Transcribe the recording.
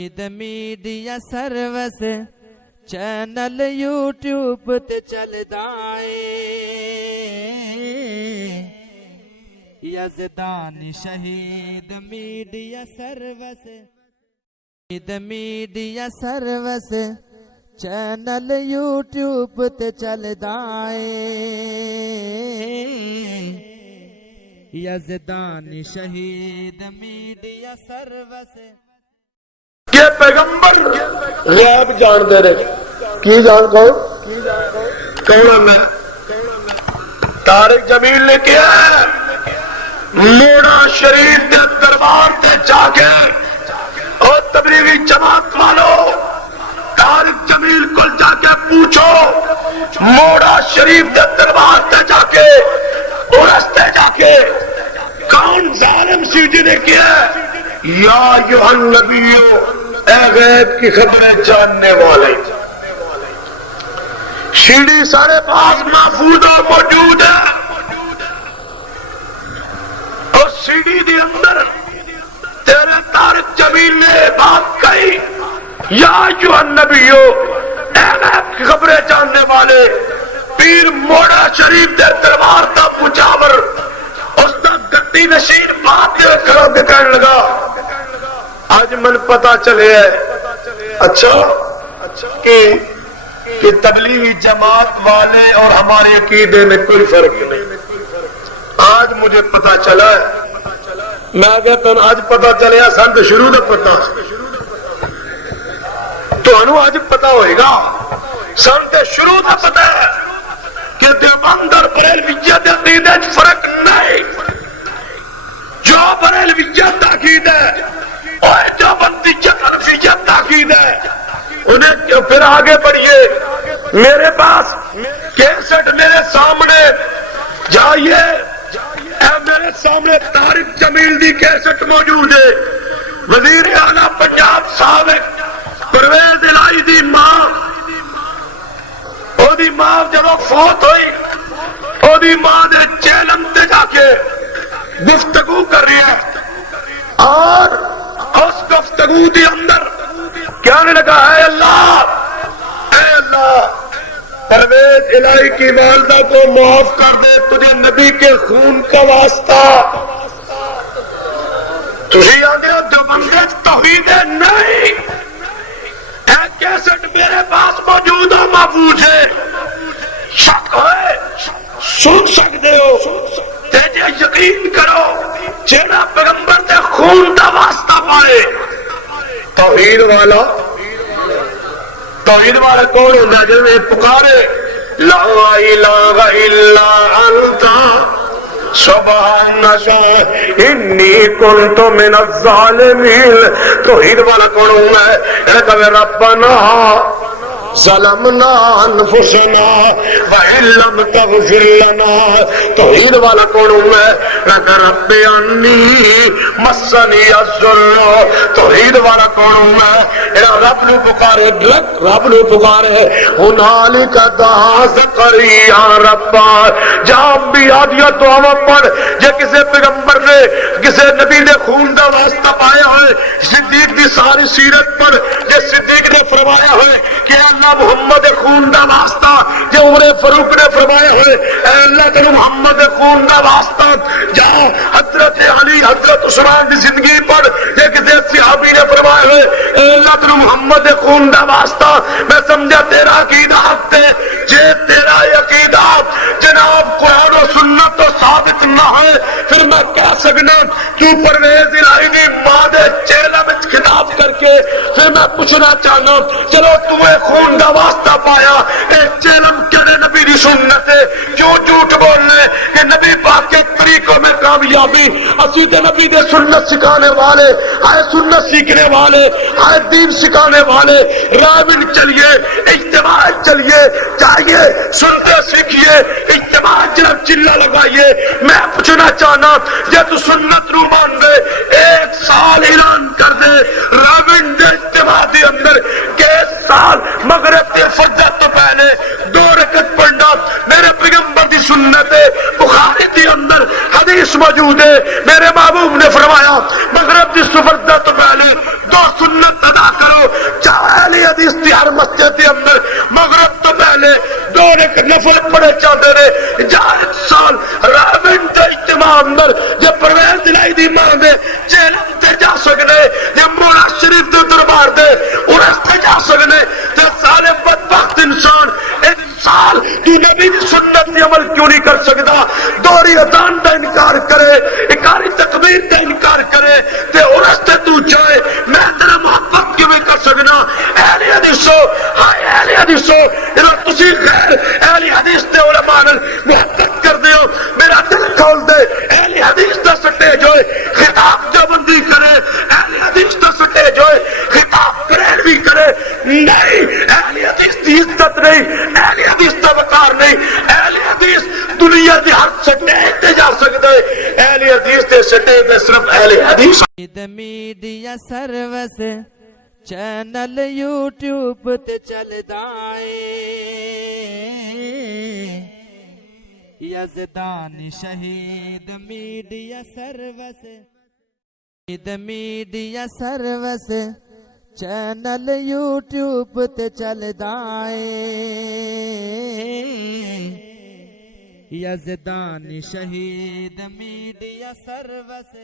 media service channel YouTube تے چلدا اے یزدان شہید میڈیا سروس چینل یوٹیوب تے چلدا اے یزدان شہید میڈیا سروس یہ پیغمبر غیب جان دے رہے کی جان کون ہے طارق جمیل نے کیا ہے موڑا شریف دے دربار تے جا کے اور تبلیغی جماعت والو طارق جمیل کو جا کے پوچھو موڑا شریف دے دربار تے جا کے رستے جا کے کون ظالم سی جی نے کیا ہے یا ایھا النبیو اے غیب کی خبریں جاننے والے سیڑھی سارے پاس محفوظ اور موجود ہے اور سیڑھی دی اندر تیرے طارق جمیل نے بات کہی یا ایھا النبیو اے غیب کی خبریں جاننے والے پیر موڑا شریف دے دربار دا پچاور اس دا گدی نشین بات دے کھڑا کے کہنے لگا آج من پتا چلے ہے اچھا کہ تبلیغی جماعت والے اور ہمارے عقیدے میں کوئی فرق نہیں آج مجھے پتا چلا ہے میں کہتا ہوں آج پتا چلے سن تو شروع تک پتا تو انہوں آج پتا ہوئے گا سن تو شروع تک پتا ہے کہ دیوبند اور بریلویت عقیدے فرق نہیں جو بریلویت عقیدہ ہے اور جو بندیت حنفیت تاکید ہے انہیں پھر آگے بڑھئے میرے پاس کیسٹ میرے سامنے جائیے میرے سامنے طارق جمیل دی کیسٹ موجود ہے وزیر اعلیٰ پنجاب سابق پرویز الہی دی ماں او دی ماں جب وہ فوت ہوئی او دی ماں دے چیلم تے جا کے گفتگو کر رہی ہے اور اس گفتگو دی اندر کہنے لگا اے اللہ پرویز الہی کی والدہ کو معاف کر دے تجھے نبی کے خون کا واسطہ تجھے آگے دیوبندی توحید نہیں اے کیسٹ میرے پاس موجود ہے محفوظ ہے شک ہے سن سکتے ہو تیجے یقین کرو جیڑا پیغمبر دے خون دا واسطہ پائے توحید والا کون ہوتا جب میں پکارے لا الہ الا انت سبحانک انی کنت من الظالمین توحید والا کون ہوتا ہے کہ ربنا ظلمنا انفسنا وَإِن لَّمْ تَغْفِرْ لَنَا توحید والا کون ہوں میں رب انی مسنی الضر توحید والا کون ہوں میں رب نو پکارے ہنالک دعا زکریا ربا جام بھی آدیا تو ہم پڑھ جے کسے پیغمبر نے کسے نبی نے خون دا واسطہ پایا ہوئے صدیق دی ساری سیرت پر جے صدیق نے فرمایا ہوئے کہ اللہ محمد خون دا واسطہ جے عمر فاروق نے فرمایا ہوئے اے اللہ تیرے محمد خون دا واسطہ جا حضرت علی حضرت عثمان دی زندگی پر جے کسی صحابی نے فرمایا ہوئے اے اللہ تیرے محمد خون دا واسطہ میں سمجھا تیرا عقیدہ حق ہے جے تیرا عقیدہ جناب قرآن و سنت تو ثابت نہ ہے پھر میں کہہ سکنا تو پرویز الہی دی ماں دے چہلہ میں خطاب کر کے پھر میں پوچھنا چاہنا چلو تمہیں خون دا واسطہ پایا ایک چیلم کہنے نبی دی سنت ہے کیوں جھوٹ بولنے کہ نبی پاک کے طریقوں میں کامیابی اسید نبی دے سنت سکھانے والے آئے سنت سیکھنے والے آئے دین سکھانے والے رابن چلیے اجتماع چلیے چاہیے سنتے سیکھیے اجتماع جنب چلہ لگائیے میں پوچھنا چاہنا جب تو سنت رو مان دے ایک سال اعلان کر دے رابن دے اجتماع دے اندر کہ سال مغرب کے فجر تو پہلے 2 رکعت پڑھنا میرے پیغمبر دی سنت ہے بخاری دی اندر حدیث موجود ہے میرے محبوب نے فرمایا مغرب کی سفردہ تو پہلے 2 سنت ادا نفل پڑے چاہتے نے جار سال رابن تے اجتماع اندر جے پرویز دلائی دی ماں دے چیلم تے جا سکنے جے مولا شریف دے دربار دے ارس تے جا سکنے تے سالے بدبخت انسان ایک سال تو نبی دی سنت دی عمل کیوں نہیں کر سکتا دوری اذان دا انکار کرے اکاری تکبیر دا انکار کرے تے ارس تے تو جائے میں تیرا محبت کیوں نہیں کر سکنا اہل حدیثو ہائے اہل حدیثو انہوں تسی غیر اہل حدیث دے علماء محبت کر دیو میرا دل کھول دے اہل حدیث دا سٹیج ہوئے خطاب جو بندی کرے اہل حدیث دا سٹیج ہوئے خطاب کرے بھی کرے نہیں اہل حدیث دی عزت نہیں اہل حدیث دا وقار نہیں اہل حدیث دنیا دی ہر سٹیج تے جا سکتے اہل حدیث دے سٹیج دے صرف اہل حدیث میڈیا سروس چینل یوٹیوب تے چلدا اے یزدان شہید media service media service channel YouTube تے چلدا اے یزدان شہید میڈیا سروس